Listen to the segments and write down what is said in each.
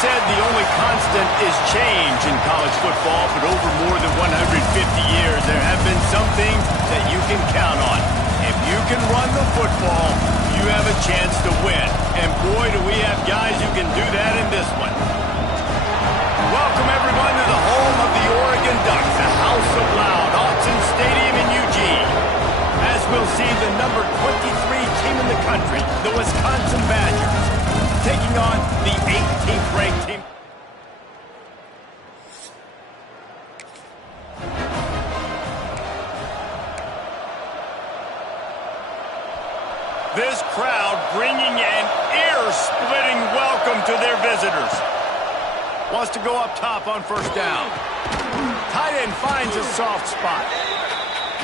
said the only constant is change in college football, but over more than 150 years, there have been some things that you can count on. If you can run the football, you have a chance to win. And boy, do we have guys who can do that in this one. Welcome, everyone, to the home of the Oregon Ducks, the House of Loud, Autzen Stadium in Eugene. As we'll see the number 23 team in the country, the Wisconsin Badgers, taking on the 18th ranked team. This crowd bringing an ear-splitting welcome to their visitors. Wants to go up top on first down. Tight end finds a soft spot.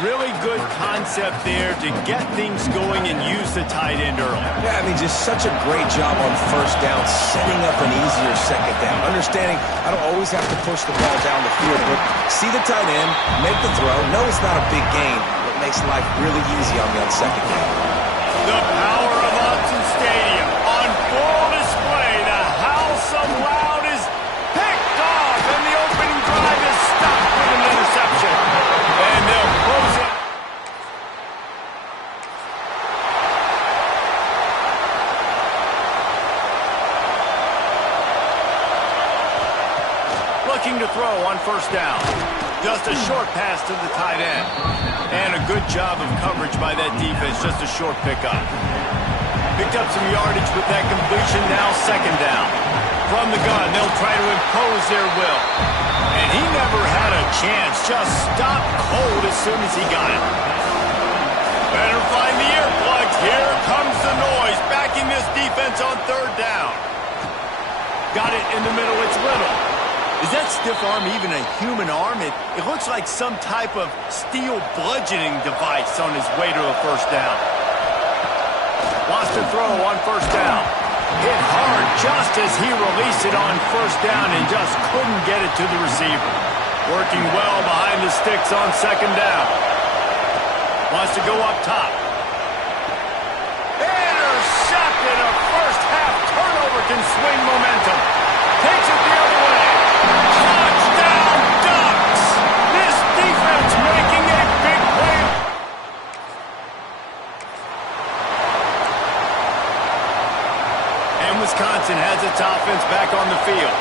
Really good concept there to get things going and use the tight end early. Yeah, I mean, just such a great job on first down, setting up an easier second down. Understanding I don't always have to push the ball down the field, but see the tight end, make the throw. No, it's not a big gain, but makes life really easy on me on second down. The power of Autzen Stadium on full display. The House of Loud is picked off, and the opening drive is stopped with an interception. And they'll close it. Looking to throw on first down. Just a short pass to the tight end. And a good job of coverage by that defense. Just a short pickup. Picked up some yardage with that completion. Now second down. From the gun, they'll try to impose their will. And he never had a chance. Just stopped cold as soon as he got it. Better find the earplugs. Here comes the noise. Backing this defense on third down. Got it in the middle. It's Little. Is that stiff arm even a human arm? It looks like some type of steel bludgeoning device on his way to a first down. Wants to throw on first down. Hit hard just as he released it on first down and just couldn't get it to the receiver. Working well behind the sticks on second down. Wants to go up top. Intercepted. A first half turnover can swing momentum. Takes it the other way. Touchdown Ducks! This defense making a big play. And Wisconsin has its offense back on the field.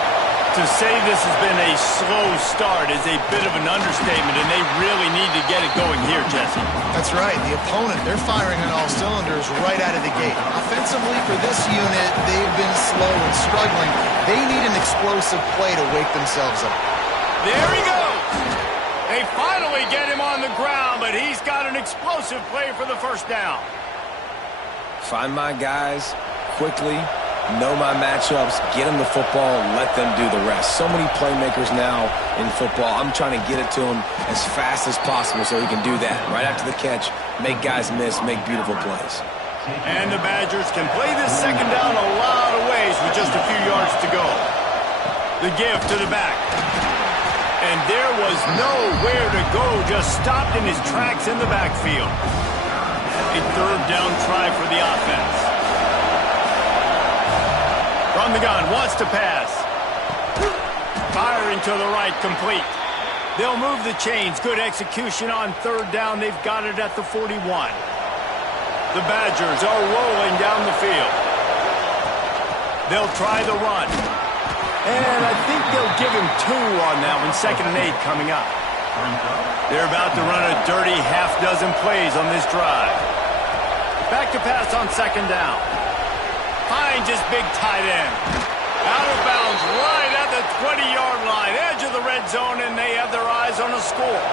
To say this has been a slow start is a bit of an understatement, and they really need to get it going here, Jesse. That's right. The opponent, they're firing on all cylinders right out of the gate. Offensively, for this unit, they've been slow and struggling. They need an explosive play to wake themselves up. There he goes. They finally get him on the ground, but he's got an explosive play for the first down. Find my guys quickly. Know my matchups, get them the football, let them do the rest. So many playmakers now in football. I'm trying to get it to him as fast as possible so he can do that. Right after the catch, make guys miss, make beautiful plays. And the Badgers can play this second down a lot of ways with just a few yards to go. The give to the back. And there was nowhere to go, just stopped in his tracks in the backfield. A third down try for the offense. From the gun, wants to pass. Firing to the right, complete. They'll move the chains. Good execution on third down. They've got it at the 41. The Badgers are rolling down the field. They'll try the run. And I think they'll give him 2 on that one. 2nd and 8 coming up. They're about to run a dirty half dozen plays on this drive. Back to pass on second down. Finds his big tight end. Out of bounds right at the 20-yard line. Edge of the red zone, and they have their eyes on a score.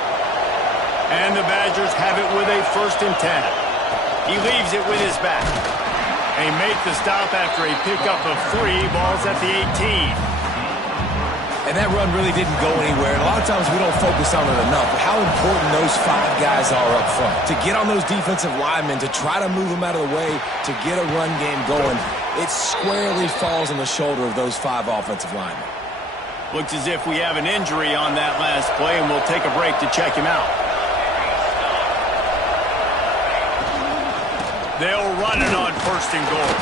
And the Badgers have it with a 1st and 10. He leaves it with his back. They make the stop after a pickup of 3 balls at the 18. And that run really didn't go anywhere. And a lot of times we don't focus on it enough. But how important those 5 guys are up front. To get on those defensive linemen, to try to move them out of the way, to get a run game going, it squarely falls on the shoulder of those 5 offensive linemen. Looks as if we have an injury on that last play, and we'll take a break to check him out. They'll run it on first and goal.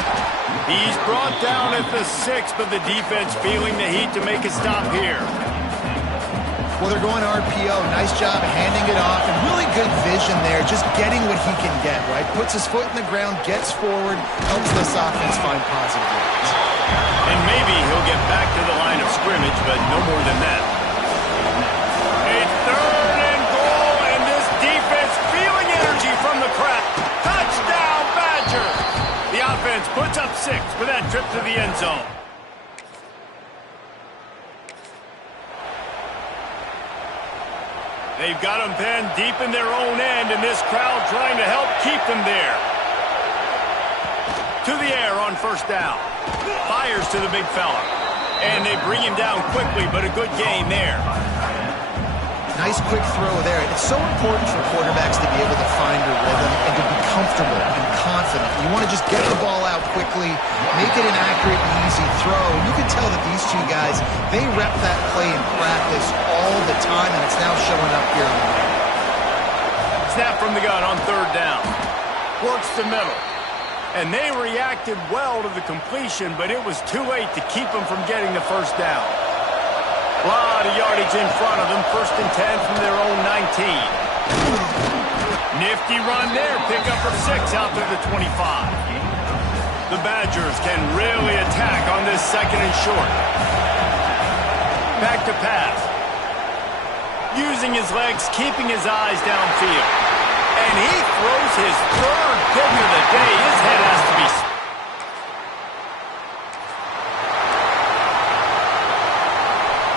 He's brought down at the 6, but the defense feeling the heat to make a stop here. Well, they're going RPO. Nice job handing it off, and really good vision there, just getting what he can get, right? Puts his foot in the ground, gets forward, helps this offense find positive ways. And maybe he'll get back to the line of scrimmage, but no more than that. A third and goal, and this defense feeling energy from the crowd. Touchdown, Badgers! The offense puts up 6 for that trip to the end zone. They've got them pinned deep in their own end, and this crowd trying to help keep them there. To the air on first down. Fires to the big fella. And they bring him down quickly, but a good gain there. Nice quick throw there. It's so important for quarterbacks to be able to find a rhythm and to be comfortable and confident. You want to just get the ball out quickly, make it an accurate and easy throw. And you can tell that these two guys, they rep that play in practice all the time, and it's now showing up here. Snap from the gun on third down. Works the middle. And they reacted well to the completion, but it was too late to keep them from getting the first down. A lot of yardage in front of them. First and 10 from their own 19. Nifty run there. Pickup of 6 out to the 25. The Badgers can really attack on this second and short. Back to pass. Using his legs, keeping his eyes downfield. And he throws his third pick of the day. His head has to be...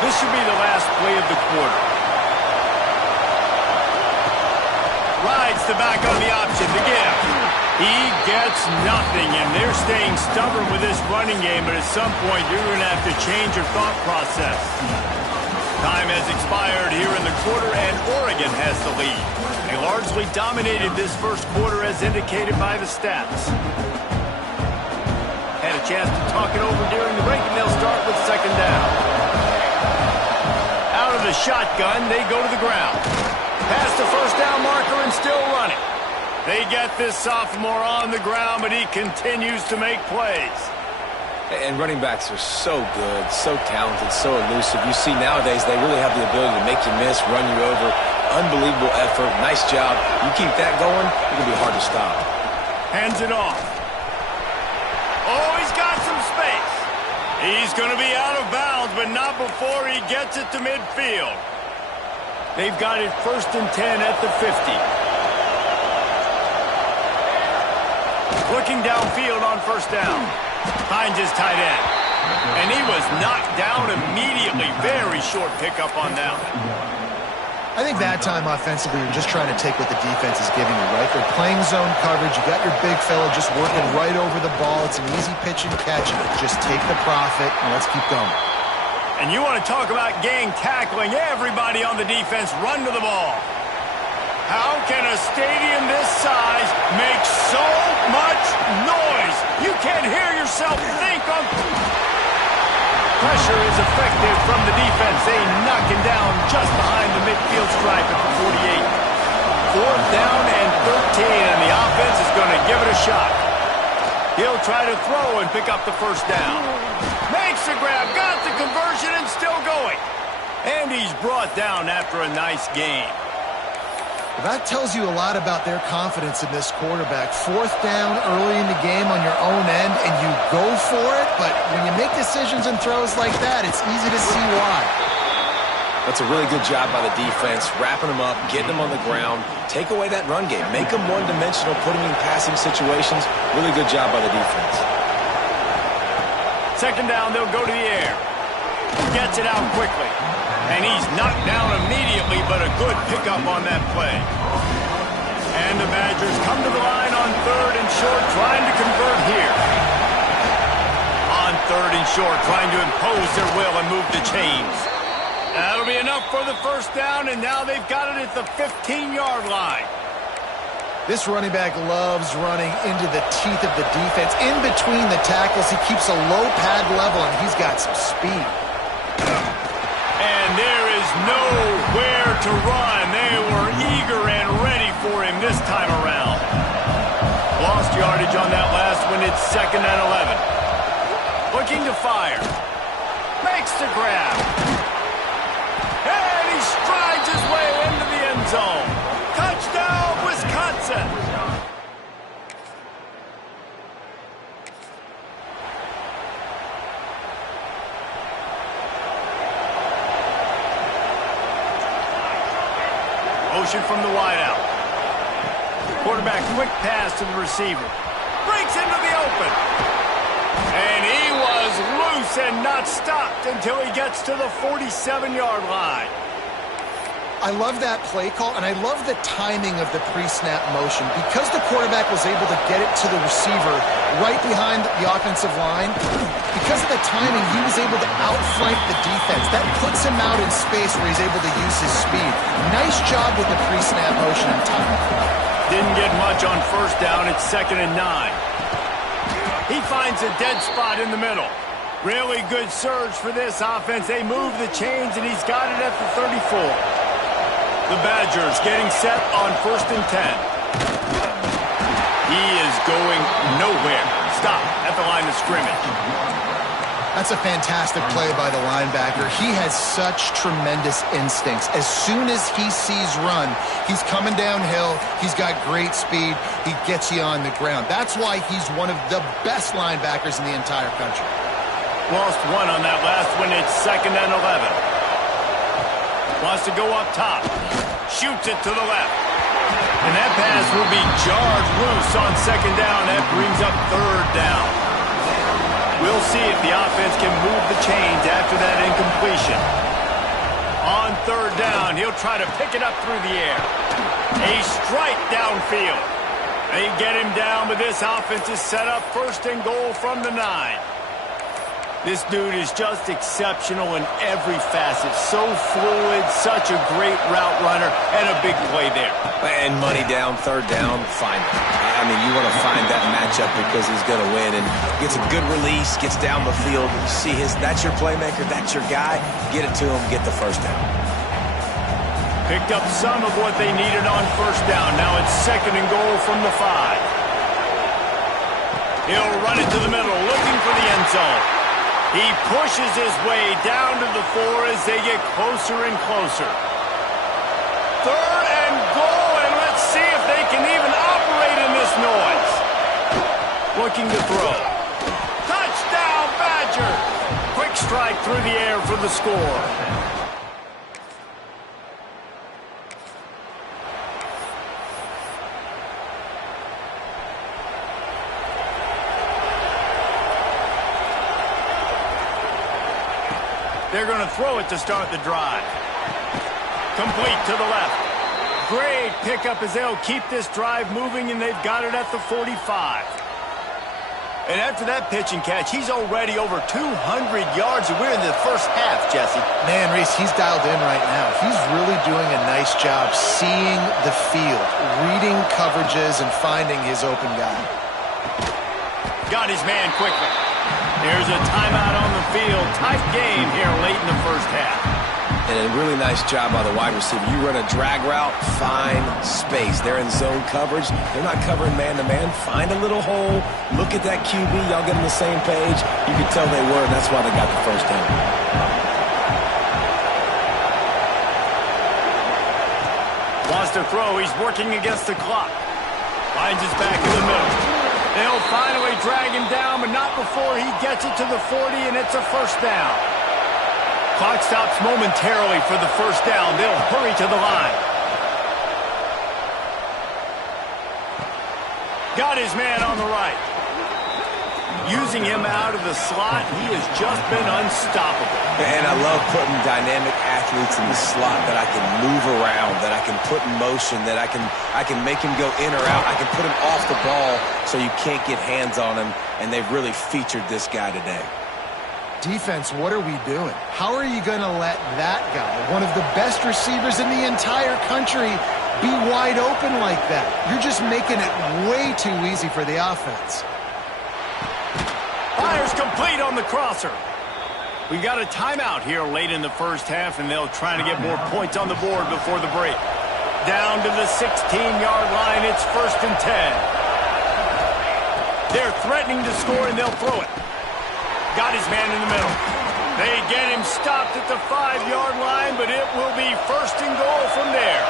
This should be the last play of the quarter. Rides the back on the option to give. He gets nothing, and they're staying stubborn with this running game, but at some point you're going to have to change your thought process. Time has expired here in the quarter, and Oregon has the lead. They largely dominated this first quarter as indicated by the stats. Had a chance to talk it over during the break, and they'll start with second down. Out of the shotgun, they go to the ground. Past the first down marker and still running. They get this sophomore on the ground, but he continues to make plays. And running backs are so good, so talented, so elusive. You see nowadays they really have the ability to make you miss, run you over. Unbelievable effort. Nice job. You keep that going, it's going to be hard to stop. Hands it off. Oh, he's got some space. He's going to be out of bounds, but not before he gets it to midfield. They've got it first and 10 at the 50. Looking downfield on first down. Finds his tight end. And he was knocked down immediately. Very short pickup on that one. I think that time offensively, you're just trying to take what the defense is giving you, right? They're playing zone coverage. You got your big fella just working right over the ball. It's an easy pitch and catch. Just take the profit, and let's keep going. And you want to talk about gang tackling. Everybody on the defense run to the ball. How can a stadium this size make so much noise? You can't hear yourself think on... Pressure is effective from the defense. They knock him down just behind the midfield stripe at the 48. Fourth down and 13, and the offense is going to give it a shot. He'll try to throw and pick up the first down. Makes the grab, got the conversion, and still going. And he's brought down after a nice gain. That tells you a lot about their confidence in this quarterback. Fourth down early in the game on your own end, and you go for it, but when you make decisions and throws like that, it's easy to see why. That's a really good job by the defense, wrapping them up, getting them on the ground, take away that run game, make them one-dimensional, put them in passing situations. Really good job by the defense. Second down, they'll go to the air. Gets it out quickly. And he's knocked down immediately, but a good pickup on that play. And the Badgers come to the line on third and short, trying to convert here. On third and short, trying to impose their will and move the chains. That'll be enough for the first down, and now they've got it at the 15-yard line. This running back loves running into the teeth of the defense. In between the tackles, he keeps a low pad level, and he's got some speed. And there is nowhere to run. They were eager and ready for him this time around. lost yardage on that last one. It's 2nd and 11. Looking to fire. Makes the grab. And he strides his way into the end zone. Touchdown, Wisconsin. Motion from the wideout. Quarterback quick pass to the receiver. Breaks into the open. And he was loose and not stopped until he gets to the 47-yard line. I love that play call, and I love the timing of the pre-snap motion. Because the quarterback was able to get it to the receiver right behind the offensive line, because of the timing, he was able to outflank the defense. That puts him out in space where he's able to use his speed. Nice job with the pre-snap motion and timing. Didn't get much on first down. It's 2nd and 9. He finds a dead spot in the middle. Really good surge for this offense. They move the chains, and he's got it at the 34. The Badgers getting set on 1st and 10. He is going nowhere. Stop at the line of scrimmage. That's a fantastic play by the linebacker. He has such tremendous instincts. As soon as he sees run, he's coming downhill. He's got great speed. He gets you on the ground. That's why he's one of the best linebackers in the entire country. Lost one on that last one. It's 2nd and 11. Wants to go up top. Shoots it to the left. And that pass will be jarred loose on 2nd down. That brings up 3rd down. We'll see if the offense can move the chains after that incompletion. On 3rd down, he'll try to pick it up through the air. A strike downfield. They get him down, but this offense is set up 1st and goal from the 9. This dude is just exceptional in every facet. So fluid, such a great route runner, and a big play there. And money down, 3rd down, find it. I mean, you want to find that matchup because he's going to win. And gets a good release, gets down the field. You see that's your playmaker, that's your guy. Get it to him, get the 1st down. Picked up some of what they needed on 1st down. Now it's 2nd and goal from the 5. He'll run it to the middle, looking for the end zone. He pushes his way down to the 4 as they get closer and closer. 3rd and goal, and let's see if they can even operate in this noise. Looking to throw. Touchdown, Badger! Quick strike through the air for the score. They're going to throw it to start the drive. Complete to the left. Great pickup as they'll keep this drive moving, and they've got it at the 45. And after that pitch and catch, he's already over 200 yards, and we're in the first half, Jesse. Man, Reese, he's dialed in right now. He's really doing a nice job seeing the field, reading coverages, and finding his open guy. Got his man quickly. There's a timeout on the field. Tight game here late in the first half. And a really nice job by the wide receiver. You run a drag route, find space. They're in zone coverage. They're not covering man-to-man. Find a little hole. Look at that QB. Y'all get on the same page. You can tell they were, and that's why they got the 1st down. Wants to throw. He's working against the clock. Finds his back in the middle. They'll finally drag him down, but not before he gets it to the 40, and it's a 1st down. Clock stops momentarily for the 1st down. They'll hurry to the line. Got his man on the right. Using him out of the slot, he has just been unstoppable. And I love putting dynamic athletes in the slot that I can move around, that I can put in motion, that I can make him go in or out. I can put him off the ball so you can't get hands on him, and they've really featured this guy today. Defense, what are we doing? How are you going to let that guy, one of the best receivers in the entire country, be wide open like that? You're just making it way too easy for the offense. Fires complete on the crosser. We got a timeout here late in the first half, and they'll try to get more points on the board before the break. Down to the 16-yard line, it's 1st and 10. They're threatening to score, and they'll throw it. Got his man in the middle. They get him stopped at the 5-yard line, but it will be first and goal from there.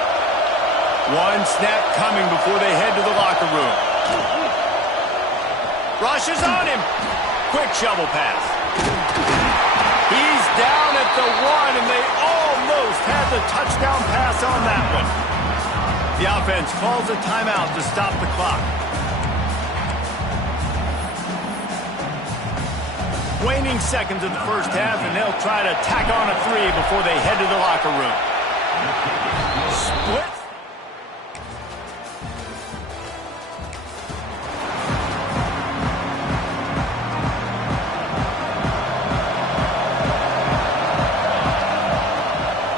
One snap coming before they head to the locker room. Rush is on him. Quick shovel pass. He's down at the 1, and they almost had the touchdown pass on that one. The offense calls a timeout to stop the clock. Waning seconds in the first half, and they'll try to tack on a 3 before they head to the locker room. Split.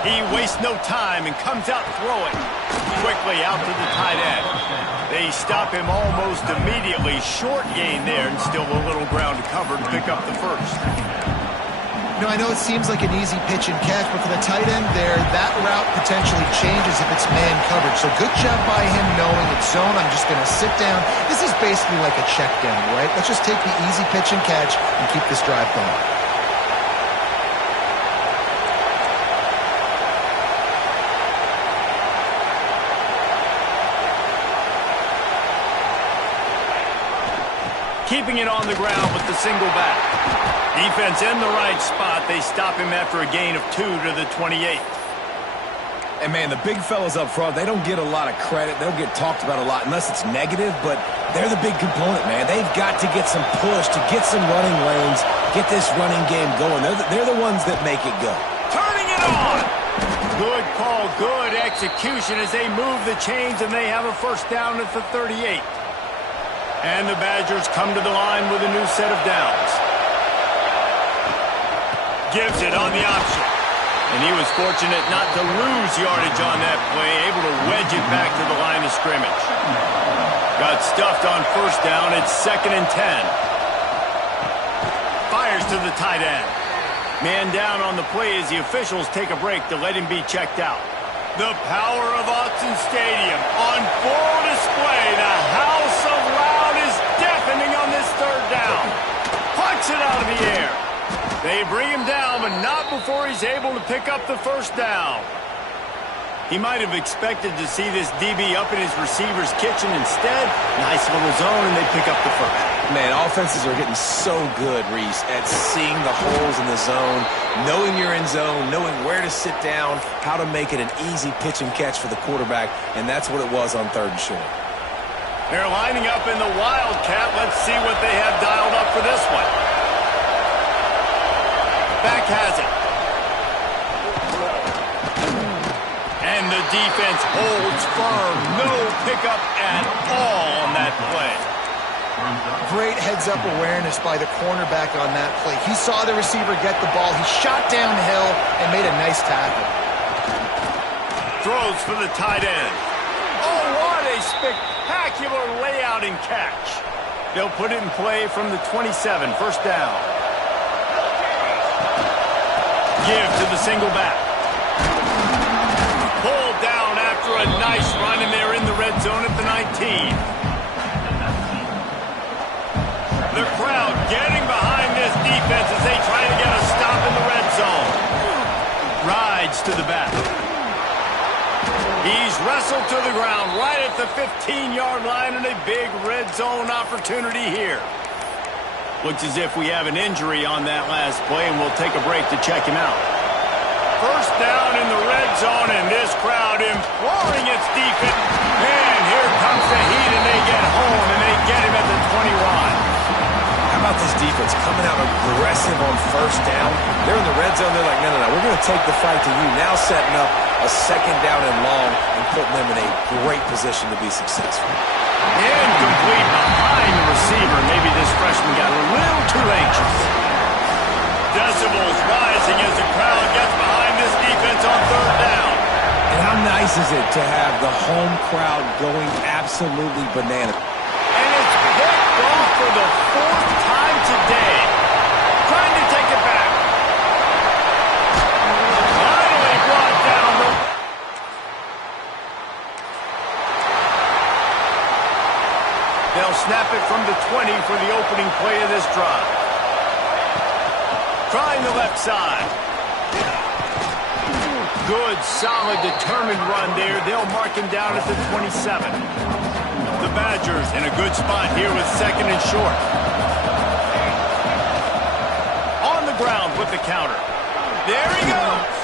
He wastes no time and comes out throwing. Quickly out to the tight end. They stop him almost immediately. Short gain there, and still a little ground to cover to pick up the first. You know, I know it seems like an easy pitch and catch, but for the tight end there, that route potentially changes if it's man coverage. So good job by him knowing it's zone. I'm just going to sit down. This is basically like a check down, right? Let's just take the easy pitch and catch and keep this drive going. Keeping it on the ground with the single back. Defense in the right spot. They stop him after a gain of 2 to the 28. And, man, the big fellas up front, they don't get a lot of credit. They don't get talked about a lot unless it's negative, but they're the big component, man. They've got to get some push, to get some running lanes, get this running game going. They're the ones that make it go. Turning it on! Good call, good execution as they move the chains, and they have a first down at the 38. And the Badgers come to the line with a new set of downs. Gives it on the option. And he was fortunate not to lose yardage on that play, able to wedge it back to the line of scrimmage. Got stuffed on first down. It's 2nd and 10. Fires to the tight end. Man down on the play as the officials take a break to let him be checked out. The power of Autzen Stadium on full display. The house of loud is deafening on this third down. Punts it out of the air. They bring him down, but not before he's able to pick up the first down. He might have expected to see this DB up in his receiver's kitchen. Instead, nice little zone, and they pick up the first. Man, offenses are getting so good, Reese, at seeing the holes in the zone, knowing you're in zone, knowing where to sit down, how to make it an easy pitch and catch for the quarterback, and that's what it was on 3rd and short. They're lining up in the Wildcat. Let's see what they have dialed up for this one. Back has it. And the defense holds firm. No pickup at all on that play. Great heads-up awareness by the cornerback on that play. He saw the receiver get the ball. He shot downhill and made a nice tackle. Throws for the tight end. Oh, what a spectacular layout and catch. They'll put it in play from the 27, first down. Give to the single back. Pulled down after a nice run, and they're in the red zone at the 19. The crowd getting behind this defense as they try to get a stop in the red zone. Rides to the back. He's wrestled to the ground right at the 15-yard line, and a big red zone opportunity here. Looks as if we have an injury on that last play, and we'll take a break to check him out. First down in the red zone, and this crowd imploring its defense. Man, here comes the heat, and they get home, and they get him at the 21. How about this defense coming out aggressive on first down? They're in the red zone. They're like, no, we're going to take the fight to you. Now setting up a 2nd down and long and putting them in a great position to be successful. Incomplete behind the receiver. Maybe this freshman got a little too anxious. Decibels rising as the crowd gets behind this defense on 3rd down. And how nice is it to have the home crowd going absolutely bananas? And it's picked off for the 4th time today. Trying to take it back. Finally brought down the... They'll snap it from the 20 for the opening play of this drive. Trying the left side. Good, solid, determined run there. They'll mark him down at the 27. The Badgers in a good spot here with second and short. On the ground with the counter. There he goes.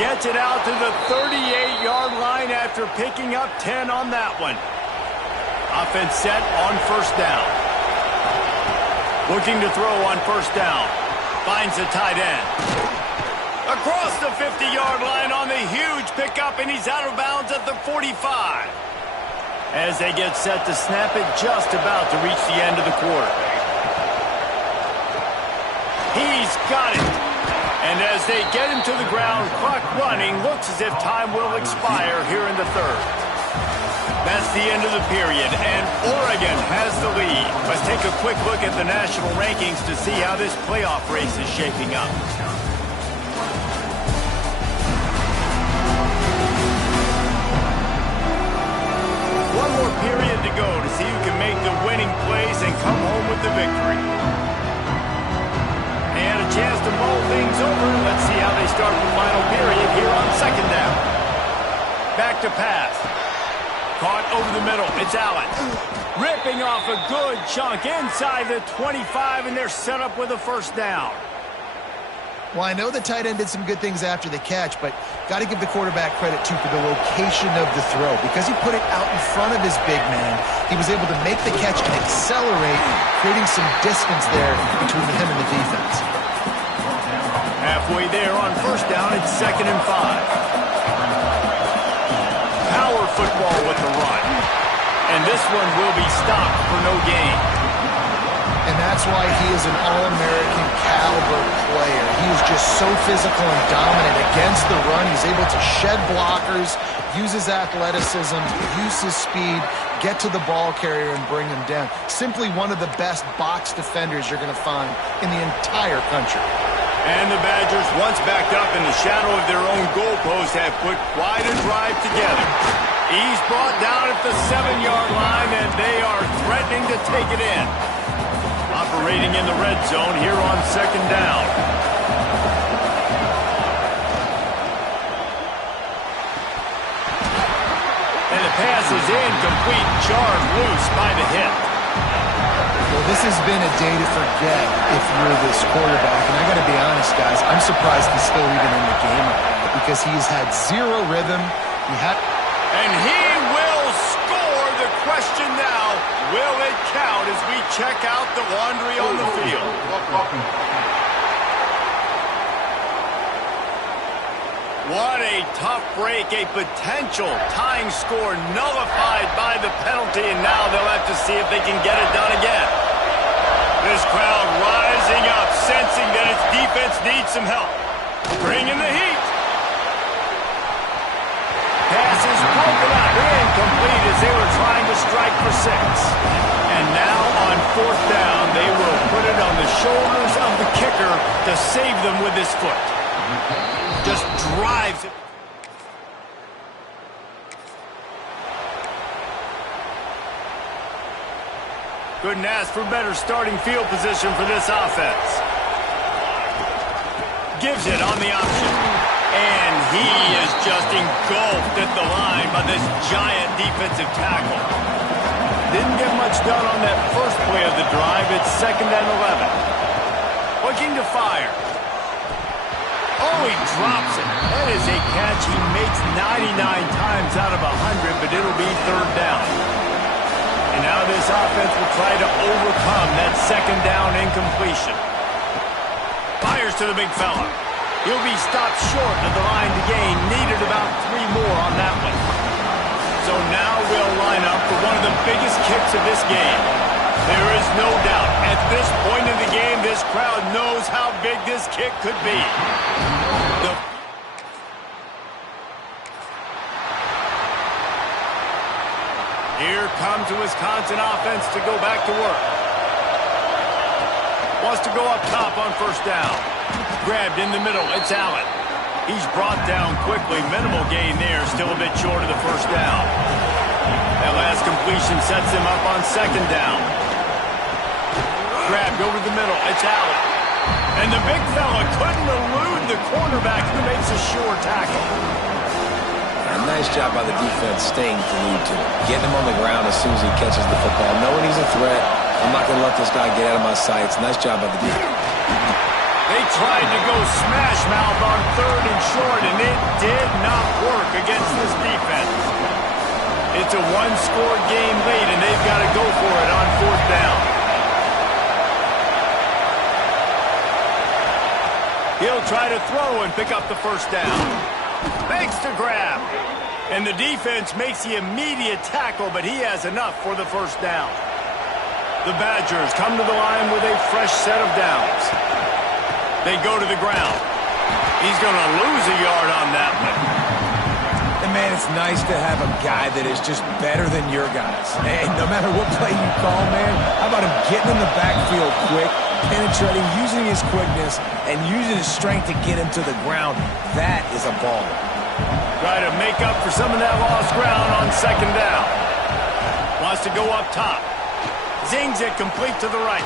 Gets it out to the 38-yard line after picking up 10 on that one. Offense set on first down. Looking to throw on first down. Finds the tight end. Across the 50-yard line on the huge pickup, and he's out of bounds at the 45. As they get set to snap it, just about to reach the end of the quarter. He's got it. And as they get him to the ground, clock running, looks as if time will expire here in the third. That's the end of the period, and Oregon has the lead. Let's take a quick look at the national rankings to see how this playoff race is shaping up. One more period to go to see who can make the winning plays and come home with the victory. And a chance to mull things over. Let's see how they start the final period here on second down. Back to pass. Caught over the middle. It's Allen. Ripping off a good chunk inside the 25, and they're set up with a first down. Well, I know the tight end did some good things after the catch, but got to give the quarterback credit, too, for the location of the throw. Because he put it out in front of his big man, he was able to make the catch and accelerate, creating some distance there between him and the defense. Halfway there on first down, it's 2nd and 5. Power football with the run. And this one will be stopped for no gain. And that's why he is an All-American caliber player. He is just so physical and dominant against the run. He's able to shed blockers, use his athleticism, use his speed, get to the ball carrier and bring him down. Simply one of the best box defenders you're going to find in the entire country. And the Badgers, once backed up in the shadow of their own goalpost, have put quite a drive together. He's brought down at the 7-yard line, and they are threatening to take it in. Operating in the red zone here on second down. And the pass is incomplete, jarred loose by the hip. Well, this has been a day to forget if you're this quarterback. And I got to be honest, guys, I'm surprised he's still even in the game right now because he's had zero rhythm. And he will score. The question now, will it count as we check out the laundry on the field? What a tough break, a potential tying score nullified by the penalty, and now they'll have to see if they can get it done again. This crowd rising up, sensing that its defense needs some help. Bringing the heat. Pass is broken up, incomplete as they were trying to strike for 6. And now on fourth down, they will put it on the shoulders of the kicker to save them with his foot. Just drives it. Couldn't ask for better starting field position for this offense. Gives it on the option. And he is just engulfed at the line by this giant defensive tackle. Didn't get much done on that first play of the drive. It's 2nd and 11. Looking to fire. Oh, he drops it. That is a catch he makes 99 times out of 100, but it'll be 3rd down. And now this offense will try to overcome that 2nd down incompletion. Fires to the big fella. He'll be stopped short of the line to gain. Needed about 3 more on that one. So now we'll line up for one of the biggest kicks of this game. There is no doubt, at this point in the game, this crowd knows how big this kick could be. Here comes the Wisconsin offense to go back to work. Wants to go up top on first down. Grabbed in the middle, it's Allen. He's brought down quickly, minimal gain there, still a bit short of the first down. That last completion sets him up on 2nd down. grabbed over the middle. It's Allen. And the big fella couldn't elude the cornerback who makes a sure tackle. A nice job by the defense staying glued to him. Getting him on the ground as soon as he catches the football. Knowing he's a threat, I'm not going to let this guy get out of my sights. Nice job by the defense. They tried to go smash mouth on 3rd and short, and it did not work against this defense. It's a one-score game late, and they've got to go for it on 4th down. He'll try to throw and pick up the first down. Makes the grab. And the defense makes the immediate tackle, but he has enough for the first down. The Badgers come to the line with a fresh set of downs. They go to the ground. He's going to lose a yard on that one. And, man, it's nice to have a guy that is just better than your guys. And no matter what play you call, man, how about him getting in the backfield quick, penetrating, using his quickness, and using his strength to get him to the ground. That is a ball. Try to make up for some of that lost ground on 2nd down. Wants to go up top. Zings it complete to the right.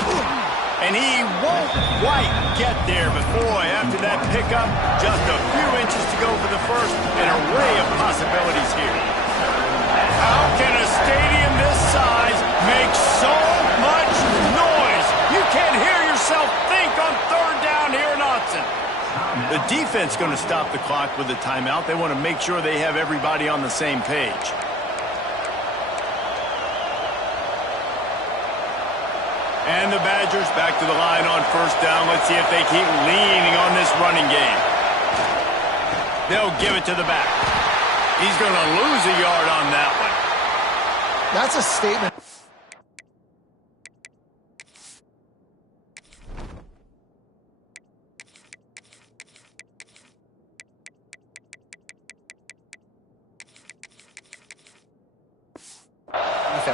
And he won't quite get there, but boy, after that pickup, just a few inches to go for the first. An array of possibilities here. How can a stadium this size make so much noise? You can't hear yourself think on 3rd down here in Austin. The defense going to stop the clock with a timeout. They want to make sure they have everybody on the same page. And the Badgers back to the line on 1st down. Let's see if they keep leaning on this running game. They'll give it to the back. He's going to lose a yard on that one. That's a statement.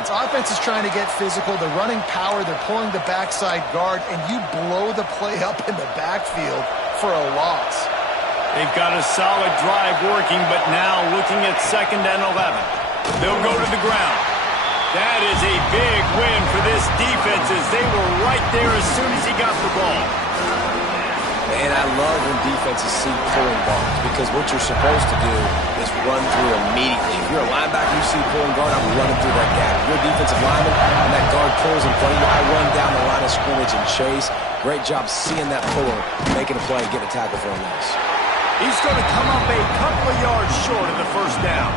Offense is trying to get physical. They're running power. They're pulling the backside guard, and you blow the play up in the backfield for a loss. They've got a solid drive working, but now looking at 2nd and 11. They'll go to the ground. That is a big win for this defense as they were right there as soon as he got the ball. And I love when defenses see pulling balls because what you're supposed to do is run through immediately. If you're a linebacker, you see pulling guard, I'm running through that gap. If you're a defensive lineman and that guard pulls in front of you, I run down the line of scrimmage and chase. Great job seeing that puller, making a play, getting a tackle for a loss. He's going to come up a couple of yards short of the first down.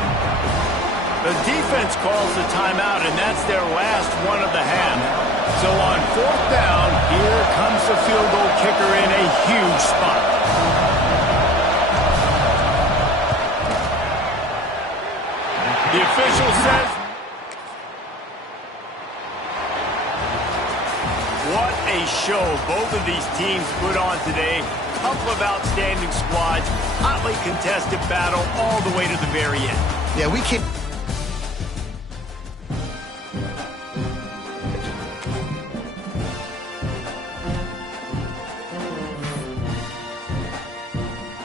The defense calls the timeout, and that's their last one of the half. So on 4th down, here comes the field goal kicker in a huge spot. The official says, what a show both of these teams put on today. Couple of outstanding squads, hotly contested battle all the way to the very end. Yeah, we can't...